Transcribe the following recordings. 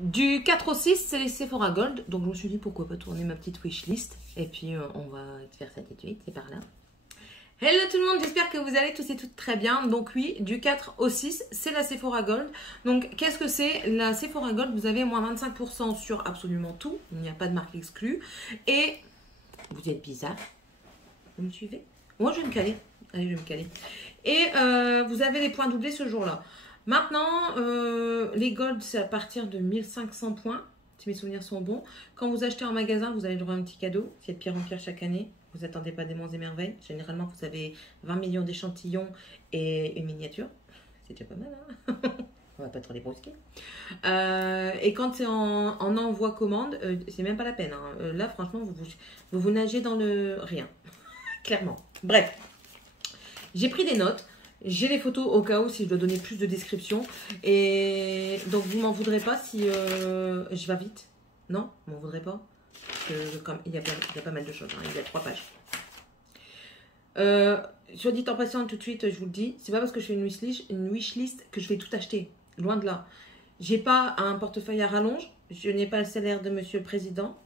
Du 4 au 6, c'est les Sephora Gold. Donc, je me suis dit, pourquoi pas tourner ma petite wishlist. Et puis, on va faire ça tout de suite. C'est par là. Hello tout le monde, j'espère que vous allez tous et toutes très bien. Donc oui, du 4 au 6, c'est la Sephora Gold. Donc qu'est-ce que c'est la Sephora Gold? Vous avez moins 25% sur absolument tout. Il n'y a pas de marque exclue. Et vous êtes bizarre. Vous me suivez? Moi je vais me caler. Allez, je vais me caler. Et vous avez les points doublés ce jour-là. Maintenant, les Gold, c'est à partir de 1500 points. Si mes souvenirs sont bons. Quand vous achetez en magasin, vous avez le droit à un petit cadeau. Qui est de pire en pire chaque année. Vous attendez pas des monts et merveilles. Généralement, vous avez 20 millions d'échantillons et une miniature. C'est déjà pas mal, hein. On va pas trop les brusquer. Et quand c'est en envoi commande, c'est même pas la peine, hein. Là, franchement, vous nagez dans le rien. Clairement. Bref. J'ai pris des notes. J'ai les photos au cas où si je dois donner plus de description. Et donc, vous m'en voudrez pas si je vais vite. Non, vous m'en voudrez pas. Comme il y a pas mal de choses, hein. Il y a 3 pages. Soit dit en passant tout de suite, je vous le dis, c'est pas parce que je fais une wishlist que je vais tout acheter. Loin de là. J'ai pas un portefeuille à rallonge. Je n'ai pas le salaire de monsieur le président.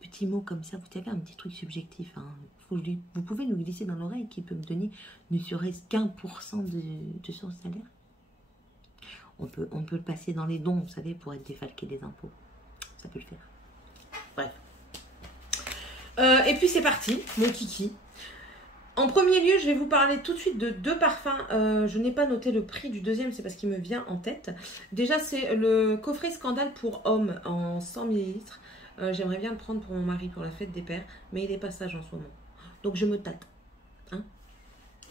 Petit mot comme ça, vous savez, un petit truc subjectif. Hein. Vous pouvez nous glisser dans l'oreille qui peut me donner ne serait-ce qu'1% de son salaire. On peut le passer dans les dons, vous savez, pour être défalqué des impôts. Ça peut le faire. Bref. Et puis c'est parti, mon kiki. En premier lieu, je vais vous parler tout de suite de 2 parfums. Je n'ai pas noté le prix du deuxième, c'est parce qu'il me vient en tête. Déjà, c'est le coffret Scandale pour hommes en 100 ml. J'aimerais bien le prendre pour mon mari pour la fête des pères, mais il est pas sage en ce moment. Donc je me tâte. Hein?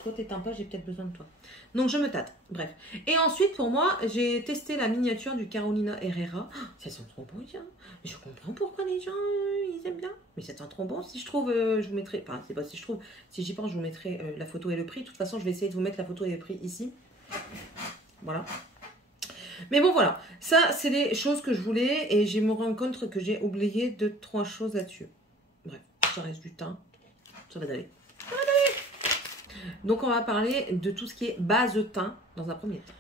Toi, t'es sympa, j'ai peut-être besoin de toi. Donc, je me tâte. Bref. Et ensuite, pour moi, j'ai testé la miniature du Carolina Herrera. Oh, ça sent trop bon, tiens. Je comprends pourquoi les gens, ils aiment bien. Mais ça sent trop bon. Si je trouve, je vous mettrai... Enfin, c'est pas si je trouve. Si j'y pense, je vous mettrai la photo et le prix. De toute façon, je vais essayer de vous mettre la photo et le prix ici. Voilà. Mais bon, voilà. Ça, c'est les choses que je voulais. Et je me rends compte que j'ai oublié 2-3 choses là-dessus. Bref, ça reste du teint. Ça va d'aller. Donc, on va parler de tout ce qui est base de teint dans un premier temps.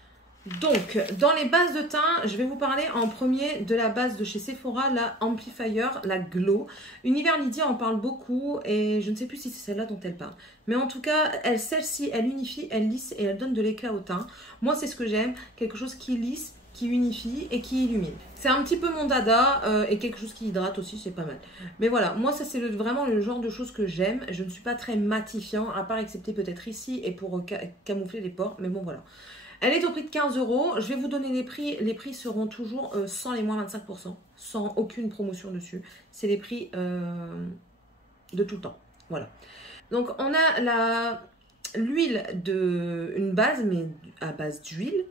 Donc, dans les bases de teint, je vais vous parler en premier de la base de chez Sephora, la Amplifier, la Glow. Univers Lydia en parle beaucoup et je ne sais plus si c'est celle-là dont elle parle. Mais en tout cas, celle-ci, elle unifie, elle lisse et elle donne de l'éclat au teint. Moi, c'est ce que j'aime, quelque chose qui lisse, qui unifie et qui illumine. C'est un petit peu mon dada et quelque chose qui hydrate aussi, c'est pas mal. Mais voilà, moi ça c'est vraiment le genre de choses que j'aime. Je ne suis pas très matifiant, à part excepté peut-être ici et pour camoufler les pores. Mais bon voilà. Elle est au prix de 15 €. Je vais vous donner les prix. Les prix seront toujours sans les moins 25%, sans aucune promotion dessus. C'est les prix de tout le temps. Voilà. Donc on a l'huile une base, mais à base d'huile.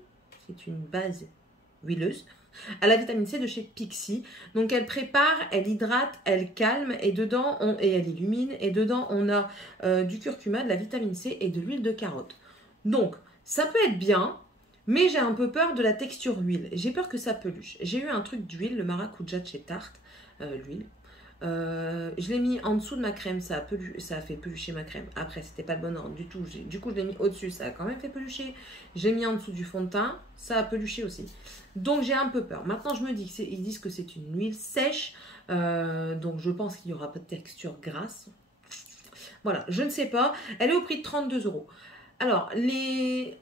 C'est une base huileuse à la vitamine C de chez Pixi. Donc elle prépare, elle hydrate, elle calme et dedans et elle illumine et dedans on a du curcuma, de la vitamine C et de l'huile de carotte. Donc ça peut être bien, mais j'ai un peu peur de la texture huile. J'ai peur que ça peluche. J'ai eu un truc d'huile, le maracuja de chez Tarte, l'huile. Je l'ai mis en dessous de ma crème, ça a fait pelucher ma crème. Après, c'était pas le bon ordre du tout. Du coup, je l'ai mis au-dessus, ça a quand même fait pelucher. J'ai mis en dessous du fond de teint, ça a peluché aussi. Donc, j'ai un peu peur. Maintenant, je me dis qu'ils disent que c'est une huile sèche. Donc, je pense qu'il n'y aura pas de texture grasse. Voilà, je ne sais pas. Elle est au prix de 32 €. Alors, les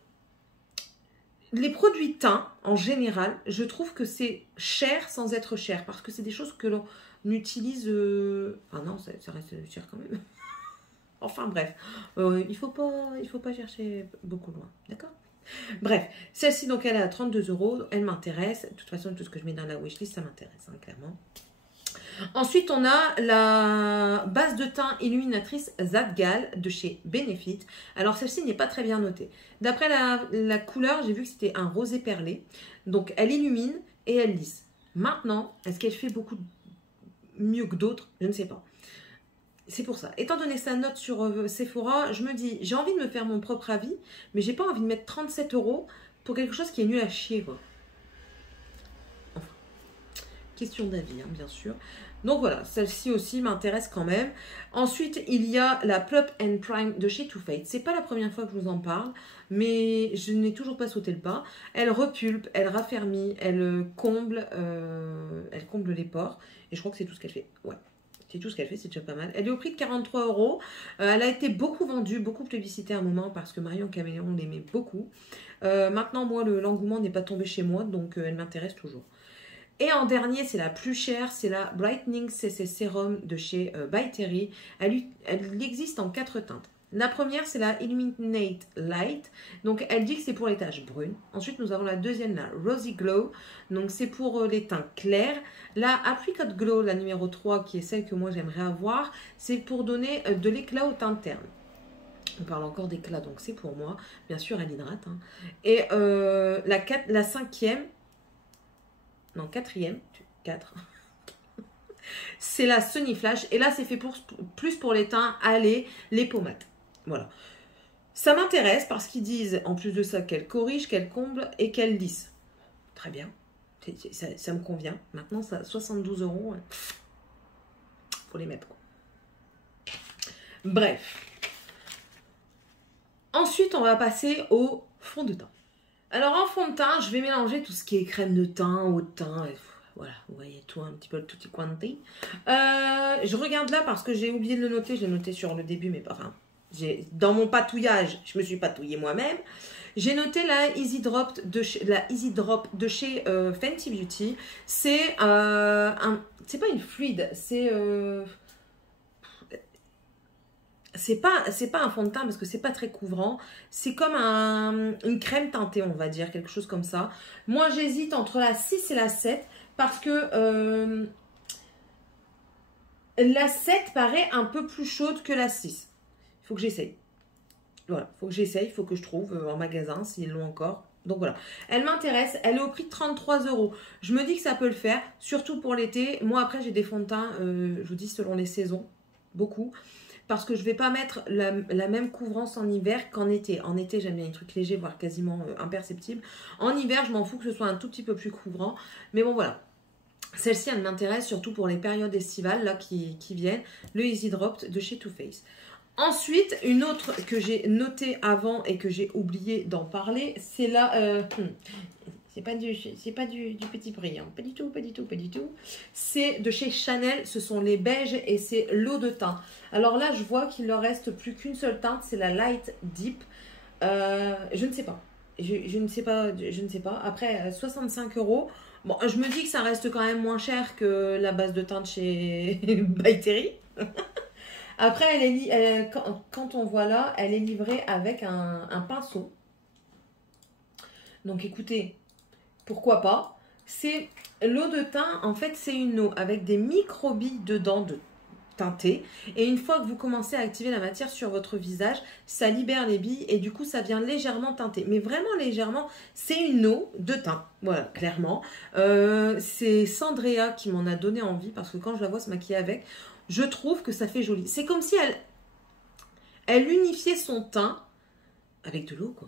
produits teint, en général, je trouve que c'est cher sans être cher. Parce que c'est des choses que l'on utilise... Ah non, ça reste cher quand même. Enfin bref, il faut pas chercher beaucoup loin, d'accord? Bref, celle-ci, donc elle est à 32 €. Elle m'intéresse. De toute façon, tout ce que je mets dans la wishlist, ça m'intéresse, hein, clairement. Ensuite, on a la base de teint illuminatrice Zadgal de chez Benefit. Alors, celle-ci n'est pas très bien notée. D'après la couleur, j'ai vu que c'était un rosé perlé. Donc, elle illumine et elle lisse. Maintenant, est-ce qu'elle fait beaucoup mieux que d'autres? Je ne sais pas. C'est pour ça. Étant donné sa note sur Sephora, je me dis, j'ai envie de me faire mon propre avis, mais j'ai pas envie de mettre 37 € pour quelque chose qui est nul à chier, quoi. question d'avis, hein, bien sûr. Donc voilà, celle-ci aussi m'intéresse quand même. Ensuite, il y a la Plump and Prime de chez Too Faced. C'est pas la première fois que je vous en parle, mais je n'ai toujours pas sauté le pas. Elle repulpe, elle raffermit, elle comble les pores. Et je crois que c'est tout ce qu'elle fait. Ouais. C'est tout ce qu'elle fait, c'est déjà pas mal. Elle est au prix de 43 €. Elle a été beaucoup vendue, beaucoup plébiscitée à un moment parce que Marion Caméléon l'aimait beaucoup. Maintenant, moi, l'engouement n'est pas tombé chez moi, donc elle m'intéresse toujours. Et en dernier, c'est la plus chère, c'est la Brightening CC Serum de chez By Terry. Elle existe en 4 teintes. La première, c'est la Illuminate Light. Donc, elle dit que c'est pour les taches brunes. Ensuite, nous avons la deuxième, la Rosy Glow. Donc, c'est pour les teints clairs. La Apricot Glow, la numéro 3, qui est celle que moi j'aimerais avoir, c'est pour donner de l'éclat au teint terne. On parle encore d'éclat, donc c'est pour moi. Bien sûr, elle hydrate. Hein. Et la cinquième, non, quatrième, 4. C'est la Sunny Flash. Et là, c'est fait plus pour les teints allés, les pommades. Voilà. Ça m'intéresse parce qu'ils disent, en plus de ça, qu'elle corrige, qu'elle comble et qu'elle lisse. Très bien. Ça me convient. Maintenant, ça 72 €. Faut les mettre, quoi. Bref. Ensuite, on va passer au fond de teint. Alors, en fond de teint, je vais mélanger tout ce qui est crème de teint, haut de teint. Voilà, vous voyez tout un petit peu le tutti quanti. Je regarde là parce que j'ai oublié de le noter. Je l'ai noté sur le début, mais pas. Enfin, dans mon patouillage, je me suis patouillée moi-même. J'ai noté la Easy Drop de chez Fenty Beauty. C'est c'est pas une fluide, c'est pas un fond de teint parce que c'est pas très couvrant. C'est comme une crème teintée, on va dire, quelque chose comme ça. Moi, j'hésite entre la 6 et la 7 parce que la 7 paraît un peu plus chaude que la 6. Il faut que j'essaye. Voilà, il faut que j'essaye, il faut que je trouve en magasin s'ils l'ont encore. Donc voilà, elle m'intéresse, elle est au prix de 33 €. Je me dis que ça peut le faire, surtout pour l'été. Moi, après, j'ai des fonds de teint, je vous dis, selon les saisons, beaucoup. Parce que je ne vais pas mettre la même couvrance en hiver qu'en été. En été, j'aime bien les trucs légers, voire quasiment imperceptibles. En hiver, je m'en fous que ce soit un tout petit peu plus couvrant. Mais bon, voilà. Celle-ci, elle m'intéresse surtout pour les périodes estivales là, qui viennent. Le Easy Drop de chez Too Faced. Ensuite, une autre que j'ai notée avant et que j'ai oublié d'en parler, c'est la... c'est pas du petit prix, hein. Pas du tout, pas du tout, pas du tout. C'est de chez Chanel, ce sont les beiges et c'est l'eau de teint. Alors là, je vois qu'il leur reste plus qu'une seule teinte, c'est la Light Deep. Je ne sais pas. Je ne sais pas, je ne sais pas. Après, 65 €. Bon, je me dis que ça reste quand même moins cher que la base de teinte chez By Terry. Après, quand on voit là, elle est livrée avec un pinceau. Donc écoutez, pourquoi pas. C'est l'eau de teint, en fait, c'est une eau avec des micro-billes dedans de teintées. Et une fois que vous commencez à activer la matière sur votre visage, ça libère les billes et du coup, ça vient légèrement teinter. Mais vraiment légèrement, c'est une eau de teint. Voilà, clairement. C'est Sandrea qui m'en a donné envie parce que quand je la vois se maquiller avec, je trouve que ça fait joli. C'est comme si elle unifiait son teint avec de l'eau, quoi.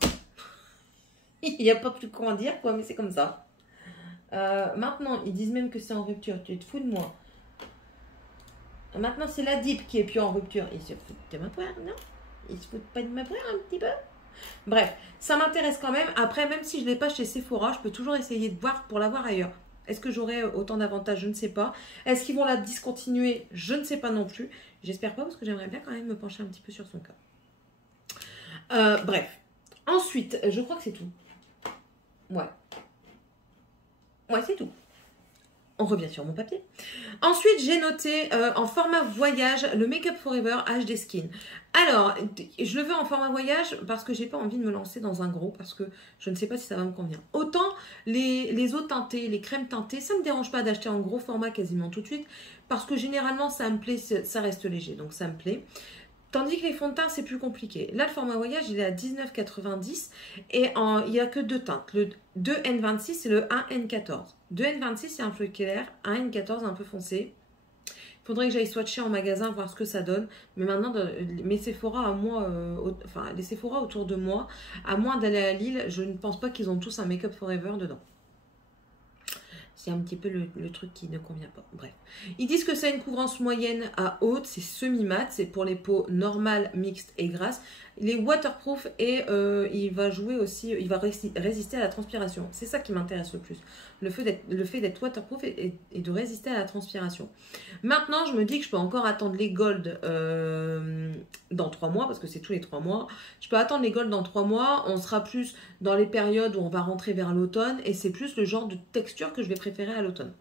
Il n'y a pas plus quoi en dire, quoi, mais c'est comme ça. Maintenant, ils disent même que c'est en rupture. Tu te fous de moi. Maintenant, c'est la Deep qui est plus en rupture. Ils se foutent de ma poire, non? Ils se foutent pas de ma poire un petit peu? Bref, ça m'intéresse quand même. Après, même si je ne l'ai pas chez Sephora, je peux toujours essayer de voir pour l'avoir ailleurs. Est-ce que j'aurai autant d'avantages? Je ne sais pas. Est-ce qu'ils vont la discontinuer? Je ne sais pas non plus. J'espère pas parce que j'aimerais bien quand même me pencher un petit peu sur son cas. Bref. Ensuite, je crois que c'est tout. Ouais. Ouais, c'est tout. On revient sur mon papier. Ensuite, j'ai noté en format voyage le Make Up Forever HD Skin. Alors, je le veux en format voyage parce que j'ai pas envie de me lancer dans un gros parce que je ne sais pas si ça va me convenir. Autant les eaux teintées, les crèmes teintées, ça ne me dérange pas d'acheter en gros format quasiment tout de suite parce que généralement, ça me plaît, ça reste léger, donc ça me plaît. Tandis que les fonds de teint, c'est plus compliqué. Là, le format voyage, il est à 19,90 et il n'y a que deux teintes. Le 2N26 et le 1N14. 2N26, c'est un feu clair. 1N14, un peu foncé. Il faudrait que j'aille swatcher en magasin, voir ce que ça donne. Mais maintenant, mes Sephora, les Sephora autour de moi, à moins d'aller à Lille, je ne pense pas qu'ils ont tous un Make Up Forever dedans. C'est un petit peu le truc qui ne convient pas. Bref. Ils disent que c'est une couvrance moyenne à haute, c'est semi-mat, c'est pour les peaux normales, mixtes et grasses. Il est waterproof et il va jouer aussi, il va résister à la transpiration. C'est ça qui m'intéresse le plus. Le fait d'être waterproof et de résister à la transpiration. Maintenant, je me dis que je peux encore attendre les gold dans 3 mois, parce que c'est tous les 3 mois. Je peux attendre les gold dans 3 mois. On sera plus dans les périodes où on va rentrer vers l'automne et c'est plus le genre de texture que je vais préférer à l'automne.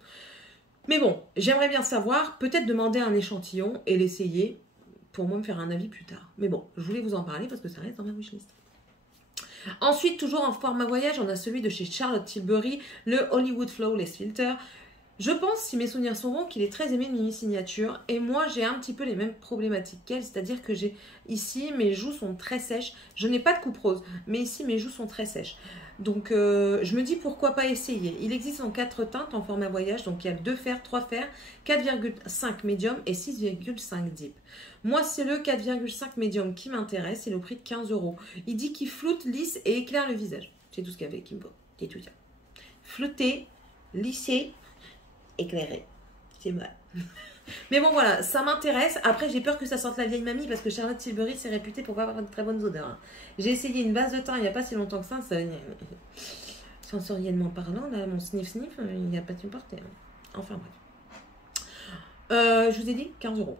Mais bon, j'aimerais bien savoir, peut-être demander un échantillon et l'essayer pour moi me faire un avis plus tard. Mais bon, je voulais vous en parler parce que ça reste dans ma wishlist. Ensuite, toujours en format voyage, on a celui de chez Charlotte Tilbury, le Hollywood Flawless Filter. Je pense, si mes souvenirs sont bons, qu'il est très aimé de Mimi Signature. Et moi, j'ai un petit peu les mêmes problématiques qu'elle. C'est-à-dire que j'ai ici, mes joues sont très sèches. Je n'ai pas de coupe rose, mais ici, mes joues sont très sèches. Donc, je me dis pourquoi pas essayer. Il existe en 4 teintes en format voyage. Donc, il y a 2 fers, 3 fers, 4,5 médium et 6,5 deep. Moi, c'est le 4,5 médium qui m'intéresse. C'est le prix de 15 €. Il dit qu'il floute, lisse et éclaire le visage. C'est tout ce qu'il y avait qui me faut. C'est tout ça. Flouter, lisser, éclairé. C'est mal. Mais bon, voilà, ça m'intéresse. Après, j'ai peur que ça sente la vieille mamie parce que Charlotte Tilbury, c'est réputé pour pas avoir de très bonnes odeurs. Hein. J'ai essayé une base de teint il n'y a pas si longtemps que ça. Sensoriellement parlant, là, mon sniff, il n'y a pas de supporter. Hein. Enfin, bref. Je vous ai dit 15 €.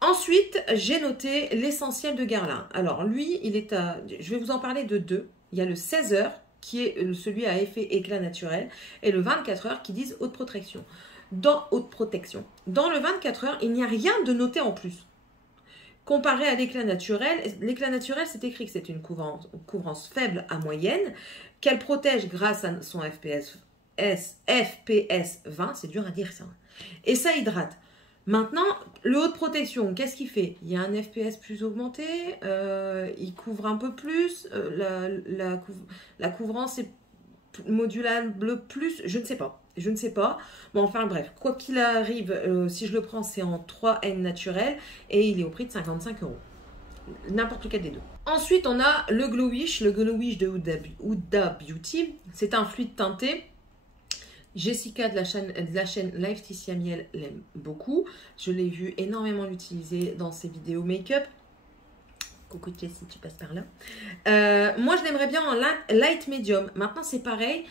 Ensuite, j'ai noté l'essentiel de Guerlain. Alors, lui, il est à... Je vais vous en parler de 2. Il y a le 16 heures, qui est celui à effet éclat naturel, et le 24 heures qui disent haute protection. Dans haute protection. Dans le 24 heures, il n'y a rien de noté en plus. Comparé à l'éclat naturel, c'est écrit que c'est une couvrance faible à moyenne, qu'elle protège grâce à son FPS 20, c'est dur à dire ça, et ça hydrate. Maintenant, le haute protection, qu'est-ce qu'il fait? Il y a un FPS plus augmenté, il couvre un peu plus, la couvrance est modulable plus, je ne sais pas. Je ne sais pas. Bon, enfin bref, quoi qu'il arrive, si je le prends, c'est en 3N naturel et il est au prix de 55 €. N'importe lequel des deux. Ensuite, on a le Glow Wish de Huda Beauty. C'est un fluide teinté. Jessica de la chaîne Laetitia Miel l'aime beaucoup. Je l'ai vu énormément l'utiliser dans ses vidéos make-up. Coucou Jessie, tu passes par là. Moi, je l'aimerais bien en light medium. Maintenant, c'est pareil.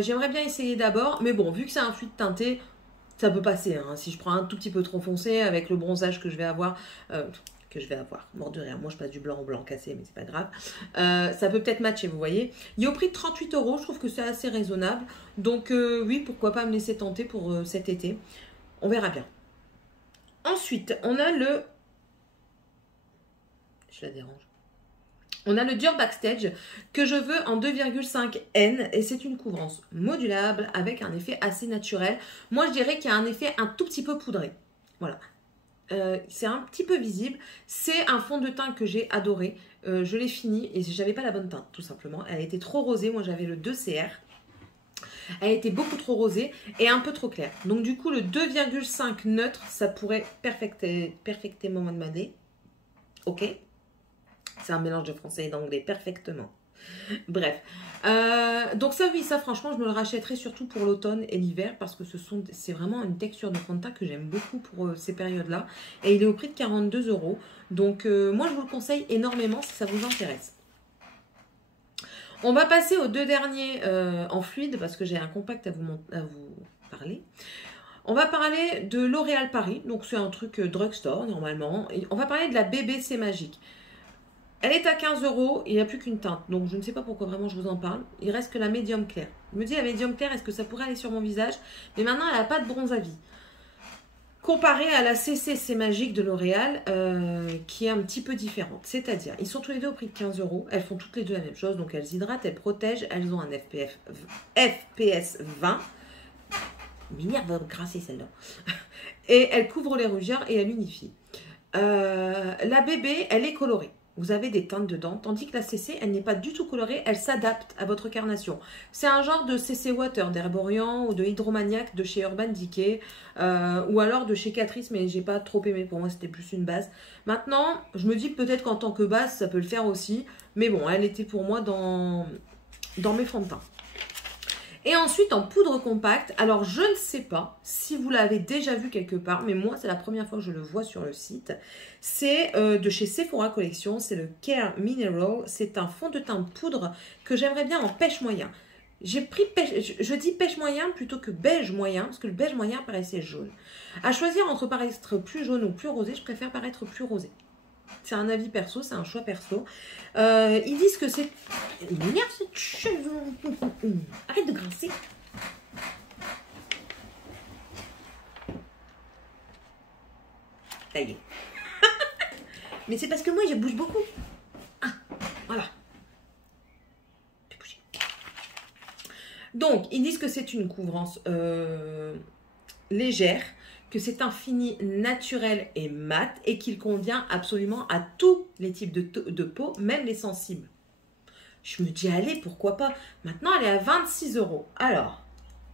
J'aimerais bien essayer d'abord. Mais bon, vu que c'est un fluide teinté, ça peut passer. Hein. Si je prends un tout petit peu trop foncé avec le bronzage que je vais avoir... mort de rire. Moi, je passe du blanc au blanc cassé, mais c'est pas grave. Ça peut peut-être matcher, vous voyez. Il est au prix de 38 €. Je trouve que c'est assez raisonnable. Donc, oui, pourquoi pas me laisser tenter pour cet été. On verra bien. Ensuite, on a le... Je la dérange. On a le Dior Backstage que je veux en 2,5 N et c'est une couvrance modulable avec un effet assez naturel. Moi, je dirais qu'il y a un effet un tout petit peu poudré. Voilà. C'est un petit peu visible. C'est un fond de teint que j'ai adoré. Je l'ai fini et j'avais pas la bonne teinte, tout simplement. Elle était trop rosée. Moi, j'avais le 2CR. Elle était beaucoup trop rosée et un peu trop claire. Donc, du coup, le 2,5 neutre, ça pourrait perfectement m'aider. Ok. C'est un mélange de français et d'anglais, parfaitement. Bref. Donc ça, oui, ça, franchement, je me le rachèterai surtout pour l'automne et l'hiver parce que c'est vraiment une texture de fond de teint que j'aime beaucoup pour ces périodes-là. Et il est au prix de 42 €. Donc, moi, je vous le conseille énormément si ça vous intéresse. On va passer aux 2 derniers en fluide parce que j'ai un compact à vous parler. On va parler de L'Oréal Paris. Donc, c'est un truc drugstore, normalement. Et on va parler de la BBC Magique. Elle est à 15 €, il n'y a plus qu'une teinte. Donc, je ne sais pas pourquoi vraiment je vous en parle. Il reste que la médium claire. Je me dis, la médium claire, est-ce que ça pourrait aller sur mon visage? Mais maintenant, elle n'a pas de bronze à vie. Comparée à la CC Magique de L'Oréal, qui est un petit peu différente. C'est-à-dire, ils sont tous les deux au prix de 15 €. Elles font toutes les deux la même chose. Donc, elles hydratent, elles protègent. Elles ont un FPS 20. Minière va grasser celle-là. Et elles couvrent les rougeurs et elles unifient. La bébé, elle est colorée. Vous avez des teintes dedans, tandis que la CC, elle n'est pas du tout colorée, elle s'adapte à votre carnation. C'est un genre de CC Water d'Herborian ou de Hydromaniac de chez Urban Decay, ou alors de chez Catrice, mais j'ai pas trop aimé, pour moi c'était plus une base. Maintenant, je me dis peut-être qu'en tant que base, ça peut le faire aussi, mais bon, elle était pour moi dans mes fonds de teint. Et ensuite, en poudre compacte, alors je ne sais pas si vous l'avez déjà vu quelque part, mais moi, c'est la première fois que je le vois sur le site. C'est de chez Sephora Collection, c'est le Care Mineral. C'est un fond de teint poudre que j'aimerais bien en pêche moyen. J'ai pris pêche, je dis pêche moyen plutôt que beige moyen, parce que le beige moyen paraissait jaune. À choisir entre paraître plus jaune ou plus rosé, je préfère paraître plus rosé. C'est un avis perso, c'est un choix perso. Ils disent que c'est... Merde, cette chaise. Arrête de grincer. Ça y est. Mais c'est parce que moi, je bouge beaucoup. Ah, voilà. Donc, ils disent que c'est une couvrance légère, que c'est un fini naturel et mat et qu'il convient absolument à tous les types de peau, même les sensibles. Je me dis, allez, pourquoi pas. Maintenant, elle est à 26 €. Alors,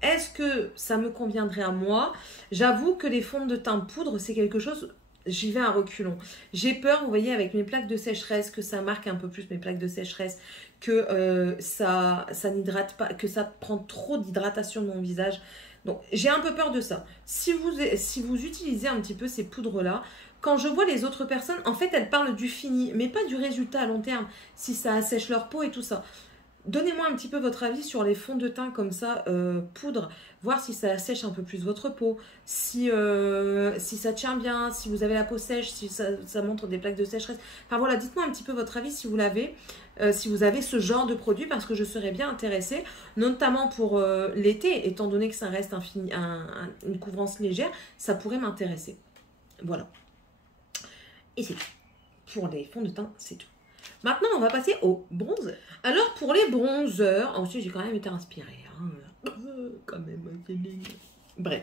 est-ce que ça me conviendrait à moi? J'avoue que les fonds de teint poudre, c'est quelque chose... J'y vais à reculons. J'ai peur, vous voyez, avec mes plaques de sécheresse, que ça marque un peu plus mes plaques de sécheresse, que ça n'hydrate pas, que ça prend trop d'hydratation de mon visage. Donc, j'ai un peu peur de ça. Si vous utilisez un petit peu ces poudres-là, quand je vois les autres personnes, en fait, elles parlent du fini, mais pas du résultat à long terme, si ça assèche leur peau et tout ça. Donnez-moi un petit peu votre avis sur les fonds de teint comme ça, poudre, voir si ça assèche un peu plus votre peau, si ça tient bien, si vous avez la peau sèche, si ça montre des plaques de sécheresse. Enfin voilà, dites-moi un petit peu votre avis si vous l'avez, si vous avez ce genre de produit, parce que je serais bien intéressée, notamment pour l'été, étant donné que ça reste une couvrance légère, ça pourrait m'intéresser. Voilà. Et c'est tout. Pour les fonds de teint, c'est tout. Maintenant, on va passer aux bronzers. Alors, pour les bronzers, ensuite, j'ai quand même été inspirée. Hein. Quand même, bref,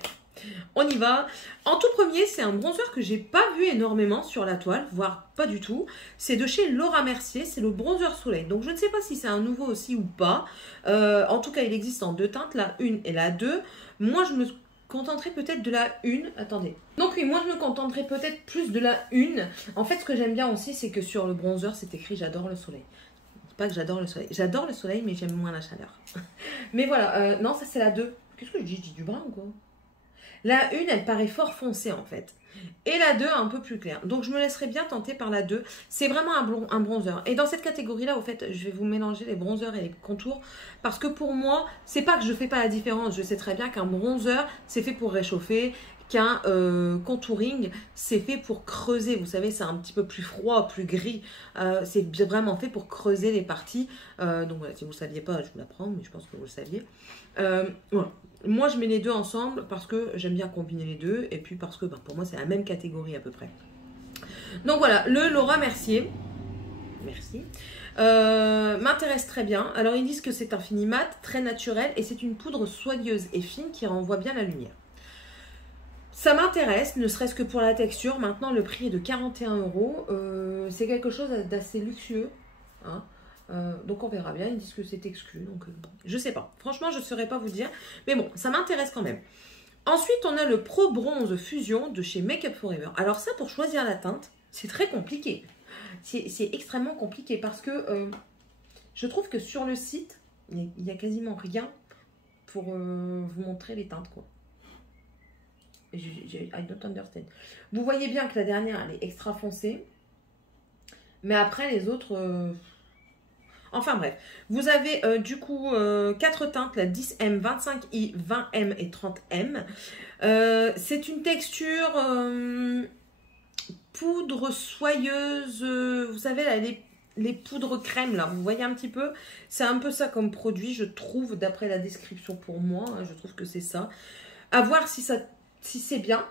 on y va. En tout premier, c'est un bronzer que j'ai pas vu énormément sur la toile, voire pas du tout. C'est de chez Laura Mercier, c'est le bronzer soleil. Donc, je ne sais pas si c'est un nouveau aussi ou pas. En tout cas, il existe en deux teintes, la 1 et la 2. Moi, je me contenterai peut-être de la 1. Attendez. Donc oui, moi je me contenterai peut-être plus de la 1. En fait, ce que j'aime bien aussi, c'est que sur le bronzer, c'est écrit « J'adore le soleil ». Pas que j'adore le soleil. J'adore le soleil, mais j'aime moins la chaleur. Mais voilà, non, ça c'est la 2. Qu'est-ce que je dis? Je dis du brun ou quoi? La 1, elle paraît fort foncée en fait. Et la 2, un peu plus claire. Donc je me laisserai bien tenter par la 2. C'est vraiment un bronzer. Et dans cette catégorie-là, au fait, je vais vous mélanger les bronzers et les contours. Parce que pour moi, c'est pas que je fais pas la différence. Je sais très bien qu'un bronzer, c'est fait pour réchauffer. Qu'un contouring, c'est fait pour creuser. Vous savez, c'est un petit peu plus froid, plus gris. C'est vraiment fait pour creuser les parties. Donc voilà, si vous ne le saviez pas, je vous l'apprends, mais je pense que vous le saviez. Voilà. Moi, je mets les deux ensemble parce que j'aime bien combiner les deux. Et puis parce que pour moi, c'est la même catégorie à peu près. Donc voilà, le Laura Mercier. Merci. M'intéresse très bien. Alors, ils disent que c'est un fini mat, très naturel. Et c'est une poudre soyeuse et fine qui renvoie bien la lumière. Ça m'intéresse, ne serait-ce que pour la texture. Maintenant, le prix est de 41 €. C'est quelque chose d'assez luxueux. Hein. Donc, on verra bien. Ils disent que c'est exclu. Donc, je sais pas. Franchement, je ne saurais pas vous dire. Mais bon, ça m'intéresse quand même. Ensuite, on a le Pro Bronze Fusion de chez Make Up For Ever. Alors ça, pour choisir la teinte, c'est très compliqué. C'est extrêmement compliqué parce que je trouve que sur le site, il n'y a quasiment rien pour vous montrer les teintes, quoi. I don't understand. Vous voyez bien que la dernière, elle est extra foncée. Mais après, les autres... Enfin bref. Vous avez du coup 4 teintes, la 10M, 25I, 20M et 30M. C'est une texture poudre soyeuse. Vous savez, là, les poudres crème, là. Vous voyez un petit peu? C'est un peu ça comme produit, je trouve, d'après la description pour moi. Hein, je trouve que c'est ça. À voir si c'est bien.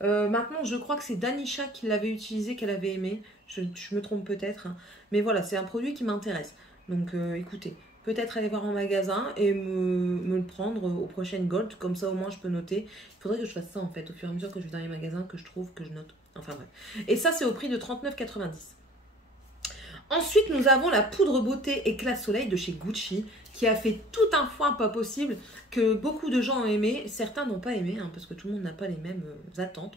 Maintenant, je crois que c'est Danisha qui l'avait utilisé, qu'elle avait aimé. Je me trompe peut-être. Hein. Mais voilà, c'est un produit qui m'intéresse. Donc, écoutez, peut-être aller voir en magasin et me le prendre aux prochaines Gold. Comme ça, au moins, je peux noter. Il faudrait que je fasse ça, en fait, au fur et à mesure que je vais dans les magasins, que je trouve, que je note. Enfin, bref. Et ça, c'est au prix de 39,90 €. Ensuite, nous avons la poudre beauté éclat soleil de chez Gucci qui a fait tout un foin pas possible que beaucoup de gens ont aimé. Certains n'ont pas aimé hein, parce que tout le monde n'a pas les mêmes attentes.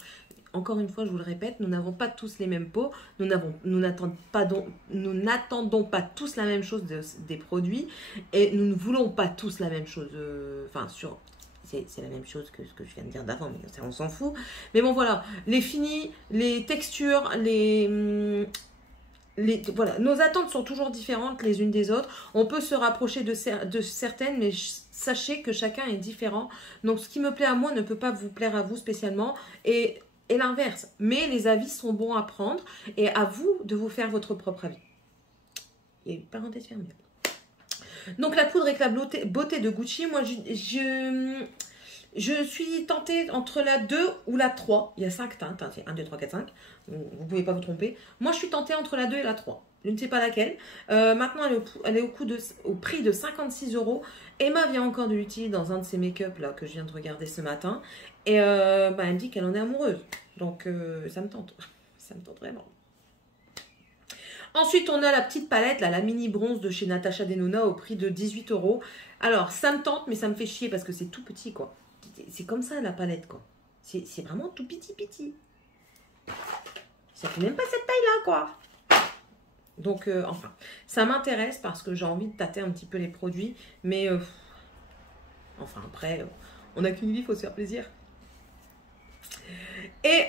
encore une fois, je vous le répète, nous n'avons pas tous les mêmes peaux, nous n'attendons pas tous la même chose des produits et nous ne voulons pas tous la même chose. Enfin, c'est la même chose que ce que je viens de dire d'avant, mais ça, on s'en fout. Mais bon, voilà, les finis, les textures, voilà, nos attentes sont toujours différentes les unes des autres. On peut se rapprocher de certaines, mais sachez que chacun est différent. Donc, ce qui me plaît à moi ne peut pas vous plaire à vous spécialement. Et l'inverse. Mais les avis sont bons à prendre et à vous de vous faire votre propre avis. Il y a une parenthèse fermée. Donc, la poudre avec la beauté de Gucci, moi, je suis tentée entre la 2 ou la 3. Il y a 5 teintes. Hein, c'est 1, 2, 3, 4, 5. Vous ne pouvez pas vous tromper. Moi, je suis tentée entre la 2 et la 3. Je ne sais pas laquelle. Maintenant, elle est au prix de 56 €. Emma vient encore de l'utiliser dans un de ses make-up là, que je viens de regarder ce matin. Et elle me dit qu'elle en est amoureuse. Donc, ça me tente. Ça me tente vraiment. Ensuite, on a la petite palette, là, la mini bronze de chez Natasha Denona au prix de 18 €. Alors, ça me tente, mais ça me fait chier parce que c'est tout petit, quoi. C'est comme ça, la palette, quoi. C'est vraiment tout petit. Ça fait même pas cette taille-là, quoi. Donc, enfin, ça m'intéresse parce que j'ai envie de tâter un petit peu les produits. Mais, enfin, après, on n'a qu'une vie, il faut se faire plaisir. Et,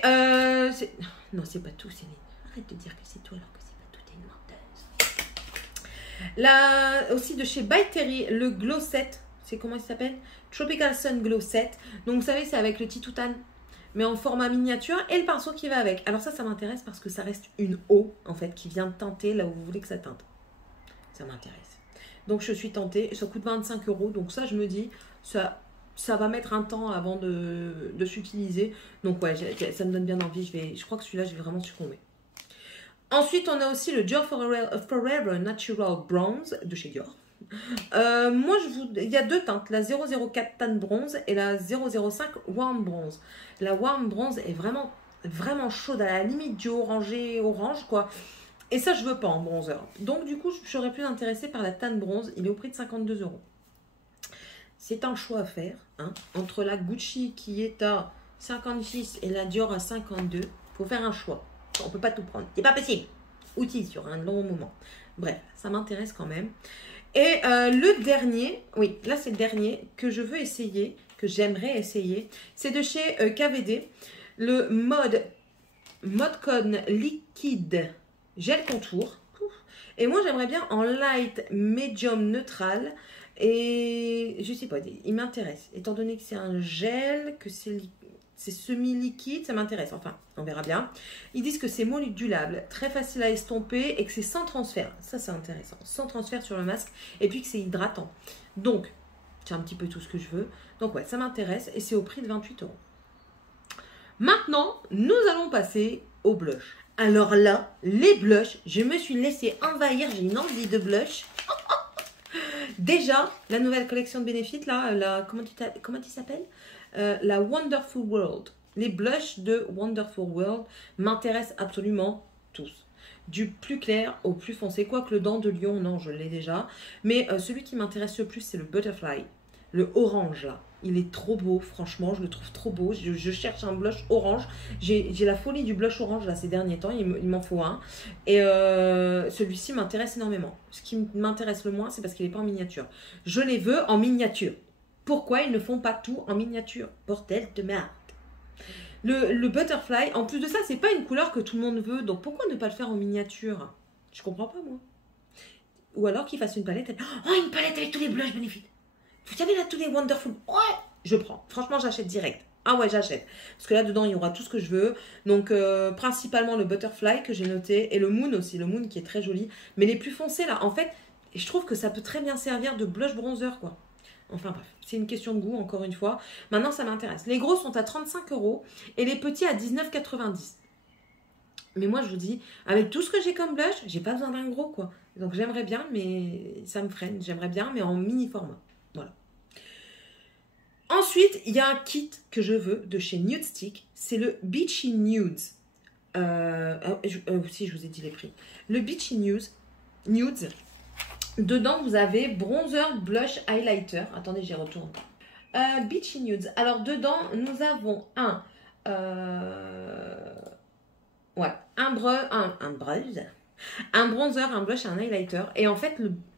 non, c'est pas tout, Céline. Arrête de dire que c'est tout alors que c'est pas tout, t'es une menteuse. Là, aussi de chez By Terry, le Glow Set. C'est comment il s'appelle? Tropical Sun Glow Set. Donc, vous savez, c'est avec le titoutane, mais en format miniature et le pinceau qui va avec. Alors ça m'intéresse parce que ça reste une eau, en fait, qui vient teinter là où vous voulez que ça teinte. Ça m'intéresse. Donc, je suis tentée. Ça coûte 25 €. Donc, ça, je me dis, ça va mettre un temps avant de s'utiliser. Donc, ouais, ça me donne bien envie. Je crois que celui-là, je vais vraiment succomber. Ensuite, on a aussi le Dior Forever Natural Bronze de chez Dior. Moi, il y a deux teintes, la 004 Tan Bronze et la 005 Warm Bronze. La Warm Bronze est vraiment, vraiment chaude, à la limite du orangé orange, quoi. Et ça, je veux pas en bronzer. Donc, du coup, je serais plus intéressée par la Tan Bronze. Il est au prix de 52 €. C'est un choix à faire, hein, entre la Gucci qui est à 56 et la Dior à 52. Il faut faire un choix. On peut pas tout prendre. C'est pas possible. Outils sur un long moment. Bref, ça m'intéresse quand même. Et le dernier, oui, là c'est le dernier que je veux essayer, que j'aimerais essayer. C'est de chez KVD, le Modcon Liquide Gel Contour. Et moi j'aimerais bien en light, medium, neutral. Et je sais pas, il m'intéresse. Étant donné que c'est un gel, que c'est semi-liquide, ça m'intéresse. Enfin, on verra bien. Ils disent que c'est modulable, très facile à estomper et que c'est sans transfert. Ça, c'est intéressant. Sans transfert sur le masque et puis que c'est hydratant. Donc, c'est un petit peu tout ce que je veux. Donc, ouais, ça m'intéresse et c'est au prix de 28 €. Maintenant, nous allons passer au blush. Alors là, les blushs, je me suis laissée envahir. J'ai une envie de blush. Déjà, la nouvelle collection de Benefit, là, comment tu s'appelles? La Wonderful World. Les blushs de Wonderful World m'intéressent absolument tous. Du plus clair au plus foncé. Quoique le dent de lion, non, je l'ai déjà. Mais celui qui m'intéresse le plus, c'est le Butterfly. Le orange, là. Il est trop beau, franchement, je le trouve trop beau. Je cherche un blush orange. J'ai la folie du blush orange, là, ces derniers temps. Il m'en faut un. Et celui-ci m'intéresse énormément. Ce qui m'intéresse le moins, c'est parce qu'il n'est pas en miniature. Je les veux en miniature. Pourquoi ils ne font pas tout en miniature? Bordel de merde. Le Butterfly, en plus de ça, c'est pas une couleur que tout le monde veut. Donc pourquoi ne pas le faire en miniature? Je comprends pas, moi. Ou alors qu'il fasse une palette. Oh, une palette avec tous les blushs Benefit. Vous savez là, tous les Wonderful. Ouais, je prends. Franchement, j'achète direct. Ah ouais, j'achète. Parce que là, dedans, il y aura tout ce que je veux. Donc, principalement le Butterfly que j'ai noté. Et le Moon aussi. Le Moon qui est très joli. Mais les plus foncés, là, en fait, je trouve que ça peut très bien servir de blush bronzer, quoi. Enfin bref, c'est une question de goût, encore une fois. Maintenant, ça m'intéresse. Les gros sont à 35 € et les petits à 19,90 €. Mais moi, je vous dis, avec tout ce que j'ai comme blush, j'ai pas besoin d'un gros, quoi. Donc, j'aimerais bien, mais ça me freine. J'aimerais bien, mais en mini format. Voilà. Ensuite, il y a un kit que je veux de chez Nude Stick. C'est le Beachy Nudes. Si, je vous ai dit les prix. Le Beachy Nudes. Dedans, vous avez bronzer, blush, highlighter. Attendez, j'y retourne. Beachy Nudes. Alors, dedans, nous avons un Ouais, un bronzer, un blush et un highlighter. Et en fait,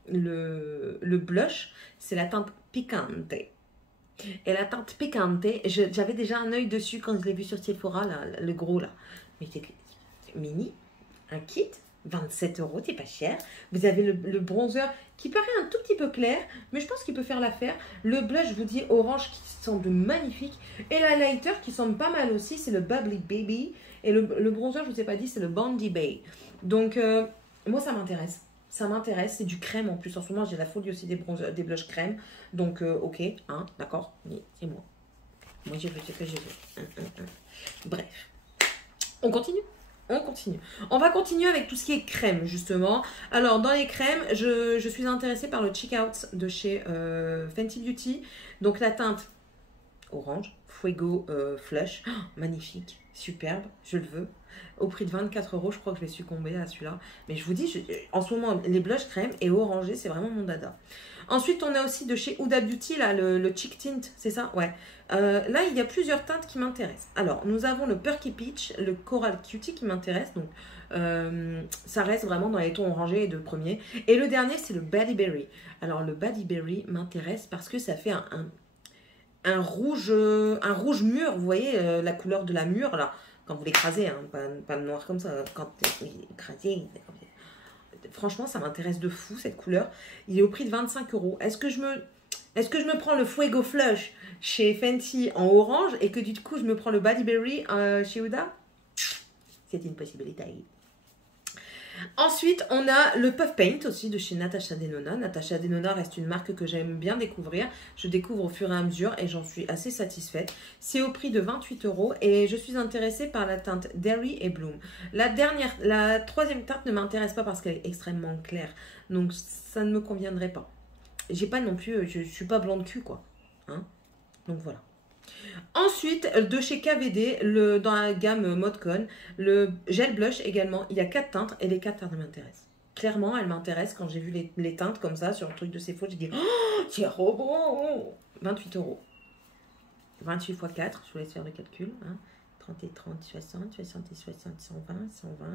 le blush, c'est la teinte Picante. Et la teinte Picante, j'avais déjà un œil dessus quand je l'ai vu sur Sephora, là, le gros là. Mais c'est mini, un kit, 27 €, c'est pas cher. Vous avez le bronzer qui paraît un tout petit peu clair, mais je pense qu'il peut faire l'affaire. Le blush, je vous dis, orange qui semble magnifique. Et l'highlighter qui semble pas mal aussi, c'est le Bubbly Baby. Et le bronzer, je vous ai pas dit, c'est le Bondi Bay. Donc, moi, ça m'intéresse. Ça m'intéresse, c'est du crème en plus. En ce moment, j'ai la folie aussi des blushs crème. Donc, ok, hein, d'accord, mais c'est moi. Moi, je veux ce que je veux. Bref, on continue. On continue. On va continuer avec tout ce qui est crème, justement. Alors, dans les crèmes, je suis intéressée par le Check Out de chez Fenty Beauty. Donc, la teinte orange, Fuego Flush. Oh, magnifique, superbe, je le veux. Au prix de 24 €, je crois que je vais succomber à celui-là. Mais je vous dis, en ce moment, les blushs crème et orangé, c'est vraiment mon dada. Ensuite, on a aussi de chez Huda Beauty, là, le Cheek Tint, c'est ça? Ouais. Là, il y a plusieurs teintes qui m'intéressent. Alors, nous avons le Perky Peach, le Coral Cutie qui m'intéresse. Donc, ça reste vraiment dans les tons orangés et de premier. Et le dernier, c'est le Bally Berry. Alors, le Bally Berry m'intéresse parce que ça fait un rouge mûr. Vous voyez la couleur de la mûre, là, quand vous l'écrasez, hein, pas noir comme ça. Quand vous l'écrasez, franchement, ça m'intéresse de fou, cette couleur. Il est au prix de 25 €. Est-ce que je me prends le Fuego Flush chez Fenty en orange et que du coup, je me prends le Bally Berry chez Huda? C'est une possibilité. Ensuite, on a le Puff Paint aussi de chez Natasha Denona. Natasha Denona reste une marque que j'aime bien découvrir. Je découvre au fur et à mesure et j'en suis assez satisfaite. C'est au prix de 28 € et je suis intéressée par la teinte Dairy et Bloom. La troisième teinte ne m'intéresse pas parce qu'elle est extrêmement claire. Donc, ça ne me conviendrait pas. J'ai pas non plus, je suis pas blanc de cul, quoi. Hein, donc, voilà. Ensuite, de chez KVD, dans la gamme Modcon, le gel blush également. Il y a 4 teintes et les 4 teintes m'intéressent. Clairement, elles m'intéressent. Quand j'ai vu les teintes comme ça sur le truc de Sephora, j'ai dit oh, c'est trop bon. 28 €. 28 x 4, je vous laisse faire le calcul. Hein. 30 et 30, 60, 60 et 60, 120, 120.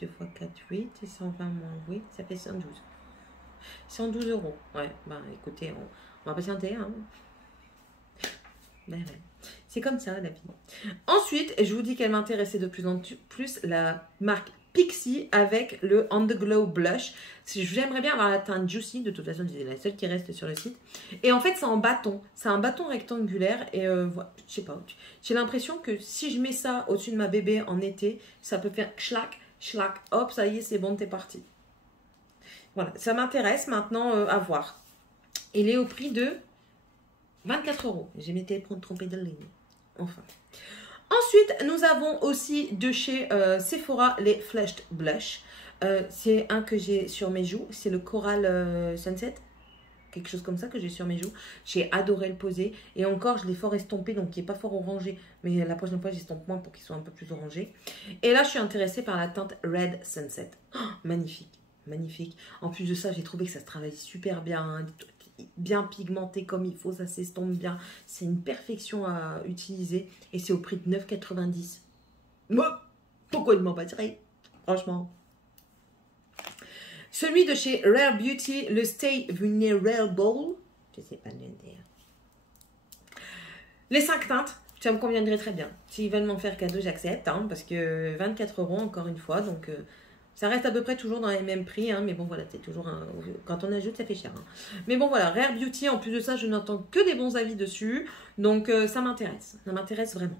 2 x 4, 8, 120 moins 8, ça fait 112. 112 €. Ouais, bah écoutez, on va patienter, hein. Ben ouais. C'est comme ça la vie. Ensuite, je vous dis qu'elle m'intéressait de plus en plus la marque Pixi avec le On The Glow Blush. J'aimerais bien avoir la teinte Juicy, de toute façon c'est la seule qui reste sur le site. Et en fait c'est en bâton, c'est un bâton rectangulaire et voilà, je sais pas, j'ai l'impression que si je mets ça au-dessus de ma bébé en été, ça peut faire schlac, schlac, hop, ça y est c'est bon, t'es parti. Voilà, ça m'intéresse maintenant à voir. Il est au prix de 24 €. J'ai m'étais trompée de ligne. Enfin. Ensuite, nous avons aussi de chez Sephora les Flushed Blush. C'est un que j'ai sur mes joues. C'est le Coral Sunset. Quelque chose comme ça que j'ai sur mes joues. J'ai adoré le poser. Et encore, je l'ai fort estompé, donc il n'est pas fort orangé. Mais la prochaine fois, j'estompe moins pour qu'il soit un peu plus orangé. Et là, je suis intéressée par la teinte Red Sunset. Oh, magnifique. Magnifique. En plus de ça, j'ai trouvé que ça se travaille super bien. Hein, bien pigmenté comme il faut, ça s'estompe bien. C'est une perfection à utiliser. Et c'est au prix de 9,90 €. Pourquoi il m'en passerait? Franchement. Celui de chez Rare Beauty, le Stay Vulnerable. Je sais pas le dire. Les 5 teintes, ça me conviendrait très bien. S'ils veulent m'en faire cadeau, j'accepte. Hein, parce que 24 € encore une fois. Donc, ça reste à peu près toujours dans les mêmes prix. Hein, mais bon, voilà, c'est toujours un... Quand on ajoute, ça fait cher. Hein. Mais bon, voilà, Rare Beauty, en plus de ça, je n'entends que des bons avis dessus. Donc, ça m'intéresse. Ça m'intéresse vraiment.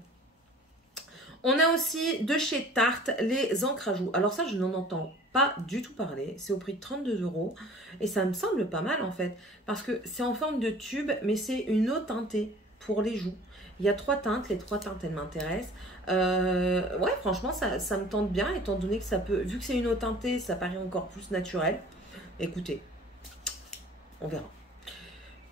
On a aussi de chez Tarte les encres à joues. Alors ça, je n'en entends pas du tout parler. C'est au prix de 32 €. Et ça me semble pas mal en fait. Parce que c'est en forme de tube, mais c'est une eau teintée pour les joues. Il y a 3 teintes. Les 3 teintes, elles m'intéressent. Ouais, franchement, ça me tente bien. Étant donné que ça peut... Vu que c'est une eau teintée, ça paraît encore plus naturel. Écoutez, on verra.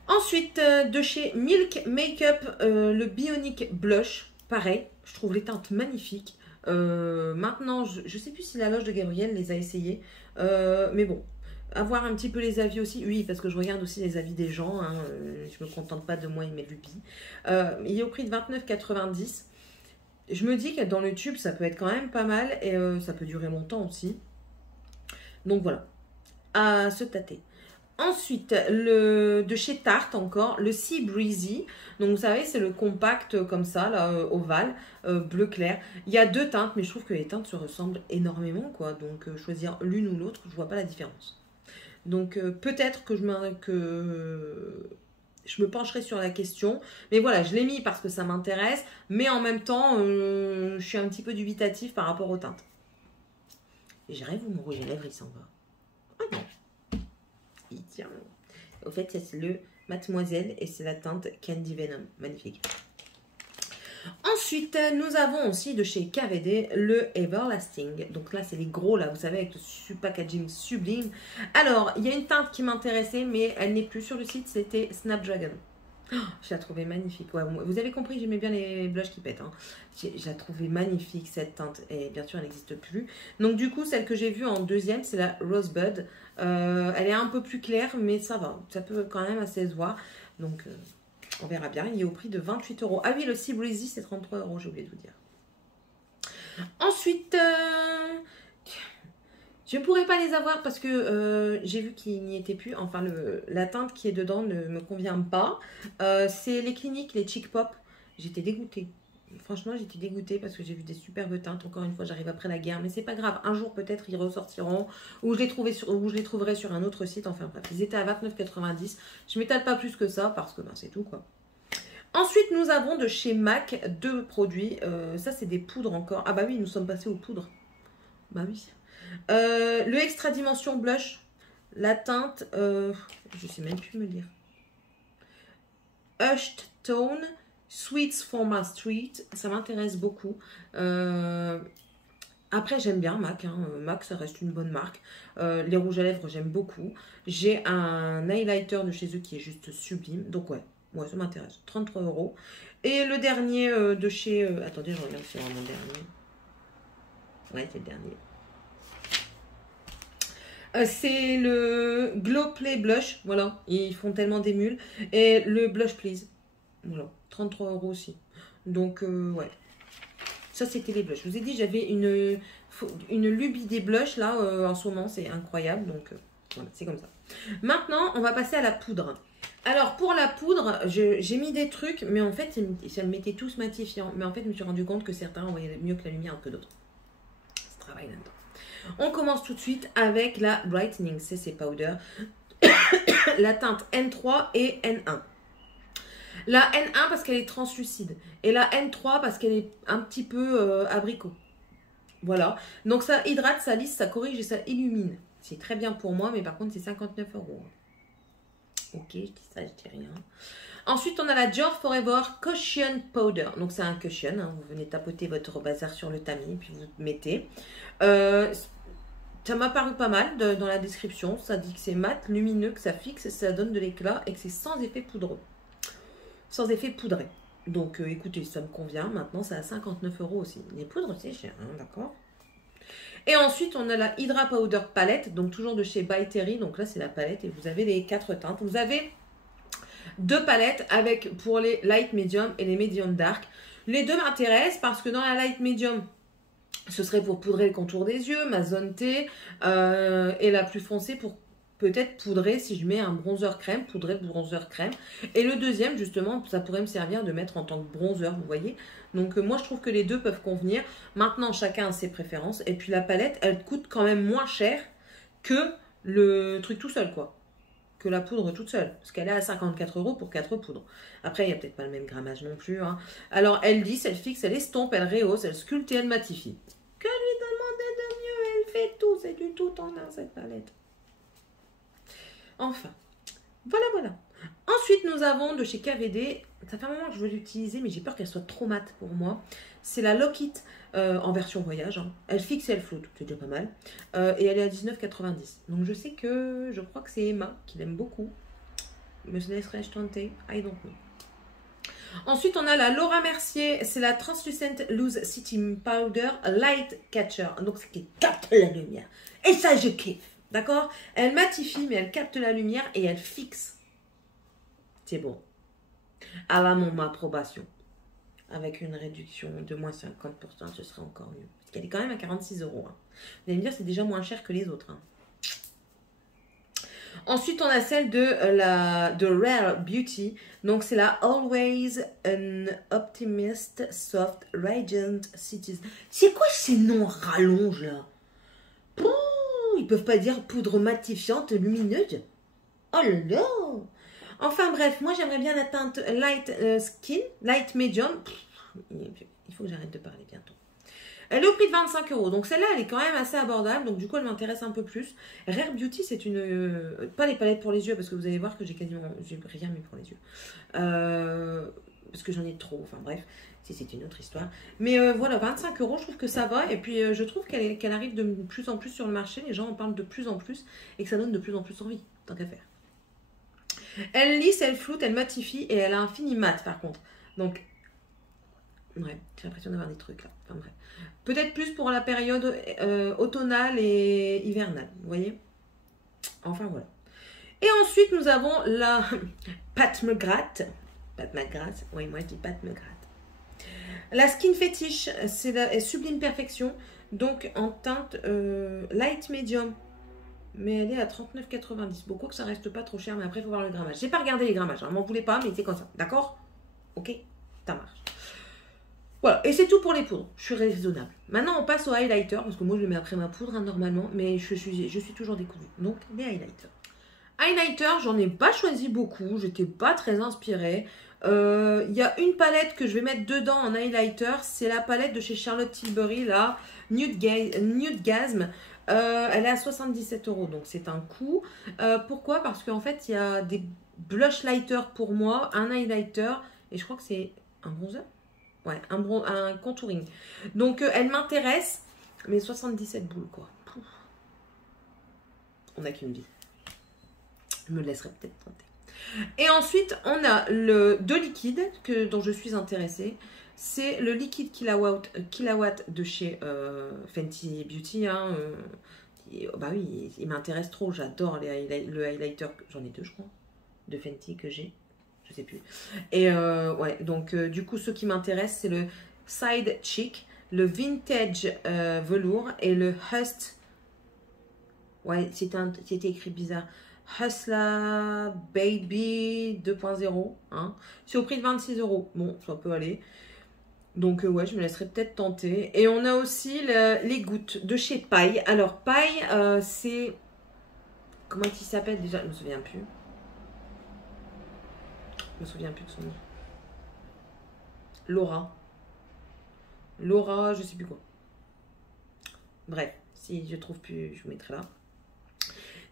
Ensuite, de chez Milk Makeup, le Bionic Blush. Pareil, je trouve les teintes magnifiques. Maintenant, je ne sais plus si la loge de Gabriel les a essayées. Mais bon, avoir un petit peu les avis aussi. Oui, parce que je regarde aussi les avis des gens. Hein, je ne me contente pas de moi et mes lubies. Il est au prix de 29,90 €. Je me dis que dans le tube, ça peut être quand même pas mal et ça peut durer longtemps aussi. Donc voilà, à se tâter. Ensuite, de chez Tarte encore, le Sea Breezy. Donc vous savez, c'est le compact comme ça, là, ovale, bleu clair. Il y a deux teintes, mais je trouve que les teintes se ressemblent énormément, quoi. Donc choisir l'une ou l'autre, je vois pas la différence. Donc peut-être que je me pencherai sur la question. Mais voilà, je l'ai mis parce que ça m'intéresse. Mais en même temps, je suis un petit peu dubitatif par rapport aux teintes. Et j'arrive où mon rouge à lèvres, il s'en va. Ah non. Il tient. Au fait, c'est le Mademoiselle et c'est la teinte Candy Venom. Magnifique. Ensuite, nous avons aussi de chez KVD le Everlasting. Donc là, c'est les gros, là, vous savez, avec le packaging sublime. Alors, il y a une teinte qui m'intéressait, mais elle n'est plus sur le site, c'était Snapdragon. Oh, je la trouvais magnifique. Ouais, vous avez compris, j'aimais bien les blushs qui pètent. Hein. Je la trouvais magnifique, cette teinte. Et bien sûr, elle n'existe plus. Donc du coup, celle que j'ai vue en deuxième, c'est la Rosebud. Elle est un peu plus claire, mais ça va. Ça peut quand même assez se voir. Donc, on verra bien. Il est au prix de 28 €. Ah oui, le Sea Breezy, c'est 33 €, j'ai oublié de vous dire. Ensuite, je ne pourrais pas les avoir parce que j'ai vu qu'il n'y était plus. Enfin, la teinte qui est dedans ne me convient pas. C'est les cliniques, les Chic Pop. J'étais dégoûtée. Franchement, j'étais dégoûtée parce que j'ai vu des superbes teintes. Encore une fois, j'arrive après la guerre. Mais c'est pas grave. Un jour, peut-être, ils ressortiront. Ou je les trouverai sur un autre site. Enfin, bref, ils étaient à 29,90 €. Je m'étale pas plus que ça parce que ben, c'est tout, quoi. Ensuite, nous avons de chez MAC deux produits. Ça, c'est des poudres encore. Ah bah oui, nous sommes passés aux poudres. Bah oui. Le Extra Dimension Blush. La teinte, je sais même plus me lire. Hushed Tone, Sweets Format Street. Ça m'intéresse beaucoup. Après, j'aime bien MAC. Hein. MAC, ça reste une bonne marque. Les rouges à lèvres, j'aime beaucoup. J'ai un highlighter de chez eux qui est juste sublime. Donc ouais, ça m'intéresse. 33 €. Et le dernier de chez... attendez, je regarde si c'est vraiment le dernier. Ouais, c'est le dernier. C'est le Glow Play Blush. Voilà, ils font tellement d'émules. Et le Blush Please. Voilà, 33 € aussi. Donc, ouais. Ça, c'était les blushs. Je vous ai dit, j'avais une lubie des blushs, là, en ce moment. C'est incroyable. Donc, voilà, c'est comme ça. Maintenant, on va passer à la poudre. Alors, pour la poudre, j'ai mis des trucs, mais en fait, ça me mettait tous matifiants. Mais en fait, je me suis rendu compte que certains envoyaient mieux que la lumière que d'autres. Ça travaille là-dedans. On commence tout de suite avec la Brightening CC Powder. La teinte N3 et N1. La N1 parce qu'elle est translucide. Et la N3 parce qu'elle est un petit peu abricot. Voilà. Donc ça hydrate, ça lisse, ça corrige et ça illumine. C'est très bien pour moi, mais par contre c'est 59 €. Ok, je dis ça, je dis rien. Ensuite, on a la Dior Forever Cushion Powder. Donc c'est un cushion. Hein. Vous venez tapoter votre bazar sur le tamis, puis vous mettez. Ça m'a paru pas mal dans la description. Ça dit que c'est mat, lumineux, que ça fixe, ça donne de l'éclat et que c'est sans effet poudreux. Sans effet poudré. Donc écoutez, ça me convient. Maintenant, c'est à 59 € aussi. Les poudres, c'est cher, hein, d'accord. Et ensuite, on a la Hydra Powder Palette. Donc toujours de chez By Terry. Donc là, c'est la palette et vous avez les 4 teintes. Vous avez 2 palettes avec pour les light medium et les medium dark. Les deux m'intéressent parce que dans la light medium, ce serait pour poudrer le contour des yeux, ma zone T, et la plus foncée pour peut-être poudrer si je mets un bronzer crème, poudrer le bronzer crème. Et le deuxième, justement, ça pourrait me servir de mettre en tant que bronzer, vous voyez. Donc moi, je trouve que les deux peuvent convenir. Maintenant, chacun a ses préférences. Et puis la palette, elle coûte quand même moins cher que le truc tout seul, quoi. Que la poudre toute seule. Parce qu'elle est à 54 € pour 4 poudres. Après, il n'y a peut-être pas le même grammage non plus. Hein. Alors, elle lisse, elle fixe, elle estompe, elle rehausse, elle sculpte et elle matifie. Que lui demander de mieux? Elle fait tout. C'est du tout en un, cette palette. Enfin, voilà. Ensuite, nous avons de chez KVD, ça fait un moment que je veux l'utiliser, mais j'ai peur qu'elle soit trop mate pour moi. C'est la Lock It en version voyage. Hein. Elle fixe et elle floute, c'est déjà pas mal. Et elle est à 19,90 €. Donc je sais que, je crois que c'est Emma qui l'aime beaucoup. Me laisserai-je tenter? I don't know. Ensuite, on a la Laura Mercier, c'est la Translucent Loose Setting Powder Light Catcher. Donc, c'est qui capte la lumière. Et ça, je kiffe. D'accord? Elle matifie, mais elle capte la lumière et elle fixe. C'est bon. Elle a mon approbation. avec une réduction de moins 50%, ce serait encore mieux. Parce qu'elle est quand même à 46 euros. Hein. Vous allez me dire, c'est déjà moins cher que les autres. Hein. Ensuite, on a celle de Rare Beauty. Donc, c'est la Always an Optimist Soft Radiant Cities. C'est quoi ces noms rallonges là? Pouh, ils peuvent pas dire poudre matifiante lumineuse? Oh là là! Enfin bref, moi j'aimerais bien la teinte light skin, light medium. Il faut que j'arrête de parler bientôt. Elle est au prix de 25 euros. Donc celle-là, elle est quand même assez abordable. Donc du coup, elle m'intéresse un peu plus. Rare Beauty, c'est une... pas les palettes pour les yeux, parce que vous allez voir que j'ai rien mis pour les yeux. Parce que j'en ai trop. Enfin bref, c'est une autre histoire. Mais voilà, 25 euros, je trouve que ça va. Et puis je trouve qu'elle arrive de plus en plus sur le marché. Les gens en parlent de plus en plus. Et que ça donne de plus en plus envie, tant qu'à faire. Elle lisse, elle floute, elle matifie. Et elle a un fini mat, par contre. Donc... ouais, j'ai l'impression d'avoir des trucs là. Enfin bref. Peut-être plus pour la période automnale et hivernale. Vous voyez? Enfin voilà. Et ensuite, nous avons la Pat McGrath. Pat McGrath. Oui, moi je dis Pat McGrath. La Skin Fetish, c'est la Sublime Perfection. Donc en teinte light medium. Mais elle est à 39,90. Beaucoup que ça reste pas trop cher. Mais après, il faut voir le grammage. J'ai pas regardé les grammages. Hein, m'en voulez pas, mais c'est comme ça. D'accord? Ok? Ça marche. Voilà, et c'est tout pour les poudres. Je suis raisonnable. Maintenant, on passe au highlighter, parce que moi, je le mets après ma poudre, hein, normalement, mais je suis toujours décousue. Donc, les highlighters. Highlighter, j'en ai pas choisi beaucoup, j'étais pas très inspirée. Il y a une palette que je vais mettre dedans en highlighter, c'est la palette de chez Charlotte Tilbury, là, Nude Gasm. Elle est à 77 euros, donc c'est un coût. Pourquoi? Parce qu'en fait, il y a des blush lighters pour moi, un highlighter, et je crois que c'est un bronzer. Ouais, un contouring. Donc, elle m'intéresse, mais 77 boules, quoi. Pouf. On n'a qu'une vie. Je me laisserai peut-être tenter. Et ensuite, on a deux liquides dont je suis intéressée. C'est le liquide Killawatt de chez Fenty Beauty. Hein, bah oui, il m'intéresse trop. J'adore le highlighter. J'en ai deux, je crois, de Fenty que j'ai. Je sais plus. Et ouais, donc du coup, ce qui m'intéresse, c'est le Side Chic, le Vintage Velours et le Hust. Ouais, c'était écrit bizarre. Hustla Baby 2.0. Hein. C'est au prix de 26 euros. Bon, ça peut aller. Donc ouais, je me laisserai peut-être tenter. Et on a aussi les gouttes de chez Paille. Alors Paille, c'est... comment il s'appelle déjà? Je ne me souviens plus. Je me souviens plus de son nom. Laura, je sais plus quoi. Bref, si je trouve plus, je vous mettrai là.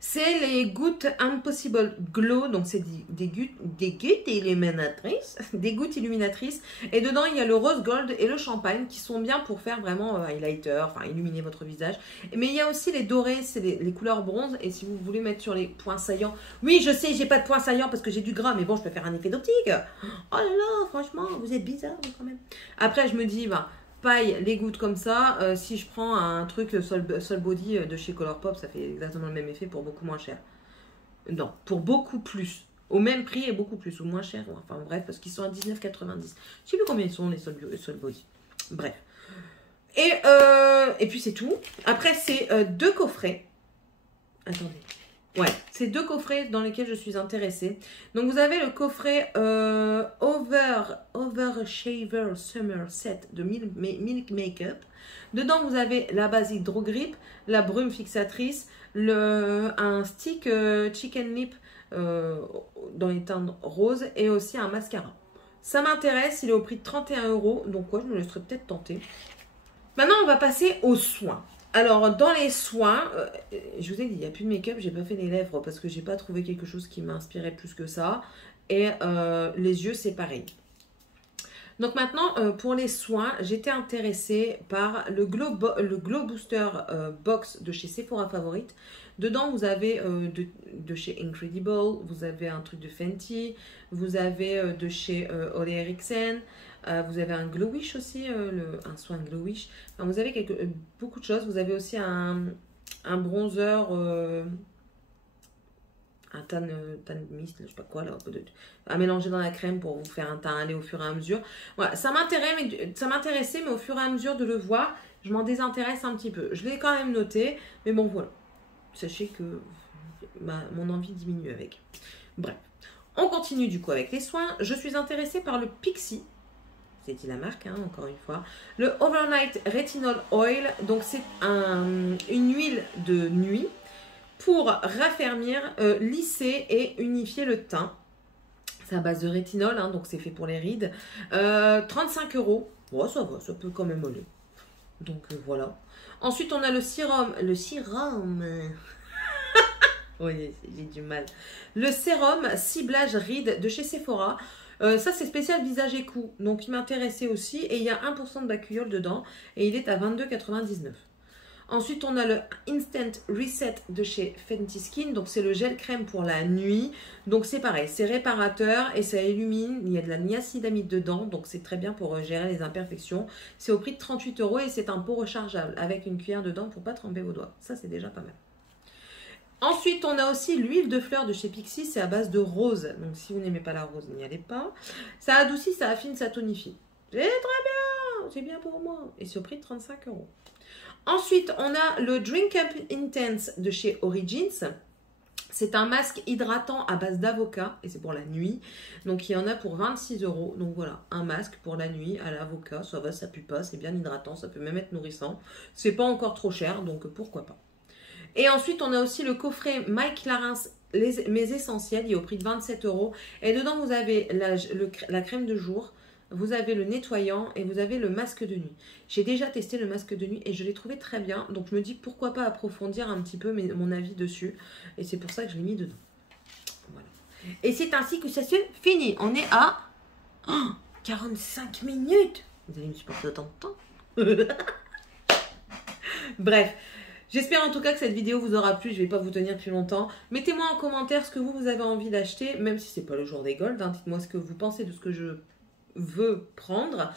C'est les gouttes Impossible Glow, donc c'est des gouttes illuminatrices, des gouttes illuminatrices. Et dedans, il y a le rose gold et le champagne qui sont bien pour faire vraiment highlighter, enfin illuminer votre visage. Mais il y a aussi les dorés, c'est les couleurs bronze. Et si vous voulez mettre sur les points saillants, oui, je sais, j'ai pas de points saillants parce que j'ai du gras, mais bon, je peux faire un effet d'optique. Oh là là, franchement, vous êtes bizarre quand même. Après, je me dis, bah, Paille, les gouttes comme ça, si je prends un truc Sol Body de chez Colourpop, ça fait exactement le même effet pour beaucoup moins cher. Non, pour beaucoup plus. Au même prix et beaucoup plus, ou moins cher. Enfin bref, parce qu'ils sont à 19,90. Je ne sais plus combien ils sont les Sol Body. Bref. Et puis c'est tout. Après, c'est deux coffrets. Attendez. Ouais, c'est deux coffrets dans lesquels je suis intéressée. Donc, vous avez le coffret Over Shaver Summer Set de Milk Makeup. Dedans, vous avez la base Hydro Grip, la brume fixatrice, un stick Chicken Lip dans les teintes roses et aussi un mascara. Ça m'intéresse, il est au prix de 31 euros. Donc, ouais, je me laisserai peut-être tenter. Maintenant, on va passer aux soins. Alors, dans les soins, je vous ai dit, il n'y a plus de make-up, j'ai pas fait les lèvres parce que j'ai pas trouvé quelque chose qui m'inspirait plus que ça. Et les yeux, c'est pareil. Donc maintenant, pour les soins, j'étais intéressée par le Glow Booster Box de chez Sephora Favorite. Dedans, vous avez de chez Incredible, vous avez un truc de Fenty, vous avez de chez Ole Henriksen. Vous avez un Glow Wish aussi, un soin Glow Wish. Enfin, vous avez beaucoup de choses. Vous avez aussi un bronzer un tan mist, je sais pas quoi, là, à mélanger dans la crème pour vous faire un teint aller au fur et à mesure. Voilà, ça m'intéressait, mais au fur et à mesure de le voir, je m'en désintéresse un petit peu. Je l'ai quand même noté, mais bon, voilà. Sachez que mon envie diminue avec. Bref, on continue du coup avec les soins. Je suis intéressée par le Pixi. C'est dit la marque, hein, encore une fois. Le Overnight Retinol Oil. Donc, c'est une huile de nuit pour raffermir, lisser et unifier le teint. C'est à base de rétinol, hein, donc c'est fait pour les rides. 35 €. Ouais, ça va, ça peut quand même aller. Donc, voilà. Ensuite, on a le sérum. Le sérum. Oui, j'ai du mal. Le sérum ciblage rides de chez Sephora. Ça, c'est spécial visage et cou. Donc, il m'intéressait aussi. Et il y a 1% de bacuole dedans. Et il est à 22,99 €. Ensuite, on a le Instant Reset de chez Fenty Skin. Donc, c'est le gel crème pour la nuit. Donc, c'est pareil. C'est réparateur et ça illumine. Il y a de la niacinamide dedans. Donc, c'est très bien pour gérer les imperfections. C'est au prix de 38 € et c'est un pot rechargeable avec une cuillère dedans pour ne pas tremper vos doigts. Ça, c'est déjà pas mal. Ensuite, on a aussi l'huile de fleur de chez Pixi. C'est à base de rose. Donc, si vous n'aimez pas la rose, n'y allez pas. Ça adoucit, ça affine, ça tonifie. C'est très bien. C'est bien pour moi. Et c'est au prix de 35 €. Ensuite, on a le Drink Up Intense de chez Origins. C'est un masque hydratant à base d'avocat et c'est pour la nuit. Donc, il y en a pour 26 €. Donc, voilà, un masque pour la nuit à l'avocat. Ça va, ça pue pas, c'est bien hydratant, ça peut même être nourrissant. C'est pas encore trop cher, donc pourquoi pas. Et ensuite, on a aussi le coffret My Clarins Mes Essentiels. Il est au prix de 27 €. Et dedans, vous avez la crème de jour. Vous avez le nettoyant et vous avez le masque de nuit. J'ai déjà testé le masque de nuit et je l'ai trouvé très bien. Donc, je me dis pourquoi pas approfondir un petit peu mon avis dessus. Et c'est pour ça que je l'ai mis dedans. Voilà. Et c'est ainsi que ça se finit. On est à 45 minutes. Vous allez me supporter autant de temps. Bref. J'espère en tout cas que cette vidéo vous aura plu. Je ne vais pas vous tenir plus longtemps. Mettez-moi en commentaire ce que vous avez envie d'acheter. Même si ce n'est pas le jour des golds. Hein. Dites-moi ce que vous pensez de ce que je veux prendre,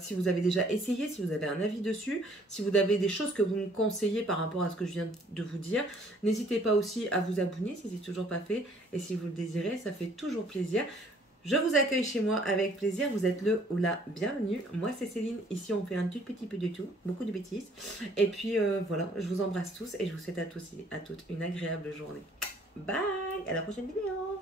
si vous avez déjà essayé, si vous avez un avis dessus, si vous avez des choses que vous me conseillez par rapport à ce que je viens de vous dire, n'hésitez pas aussi à vous abonner si ce n'est toujours pas fait et si vous le désirez, ça fait toujours plaisir. Je vous accueille chez moi avec plaisir, vous êtes le ou la bienvenue. Moi c'est Céline, ici on fait un tout petit peu de tout, beaucoup de bêtises. Et puis voilà, je vous embrasse tous et je vous souhaite à tous et à toutes une agréable journée. Bye, à la prochaine vidéo.